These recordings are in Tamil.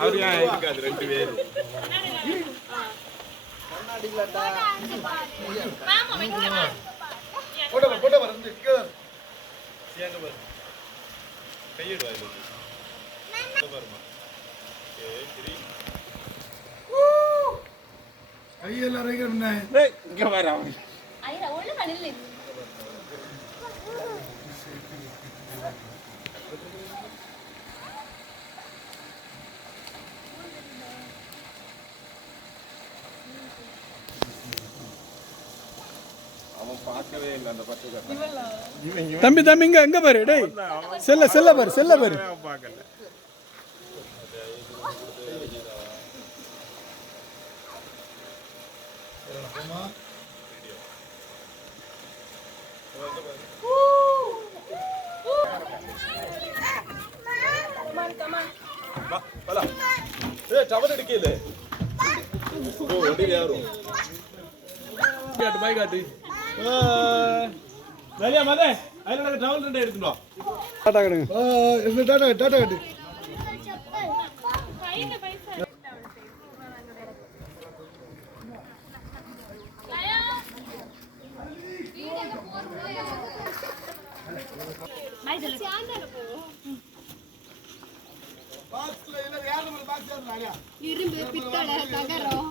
அவரு ஏன் இருக்காது 2 பேர் போட வந்து சேங்க பாரு கையிடுவா இது பாருமா சரி கையெல்லாம் அரைக்கிறேன் இங்க வர அவன் ஐயா ஒண்ணு பண்ணல தம்பி தம்பி இங்க பாரு டேய் செல்ல பாரு பார்க்கல டவர் எடுக்கல ஓ ஓடி யாரோ பாய் காட்டு வெளிய மதே ஐல டவர் ரெண்டு எடுத்துட்டு வா டாடா கடுங்க இந்த டாடா காட்டு கையில பைசா லயா வீடியோல போறோம் மைதல சாந்தல போ பாக்ஸ்ல இல்ல யாரும் பாக்ஸ் ஏறறாங்க இரும்பு பித்தளை தகரம்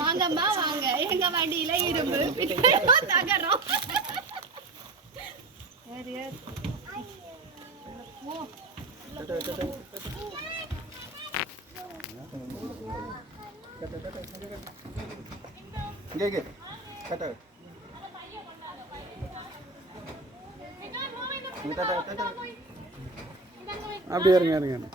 வாங்கம்மா வாங்க எங்க வண்டியில இரும்பு பித்தளை தகரம் ஏறு ஏறு ஓ இங்க கட்ட அப்படியே இருங்க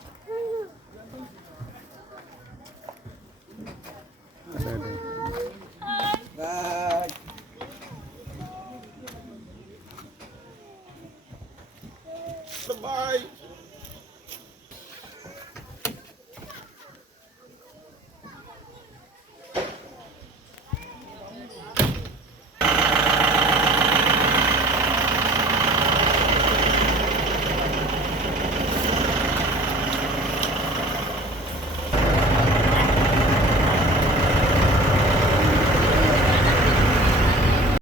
Bye.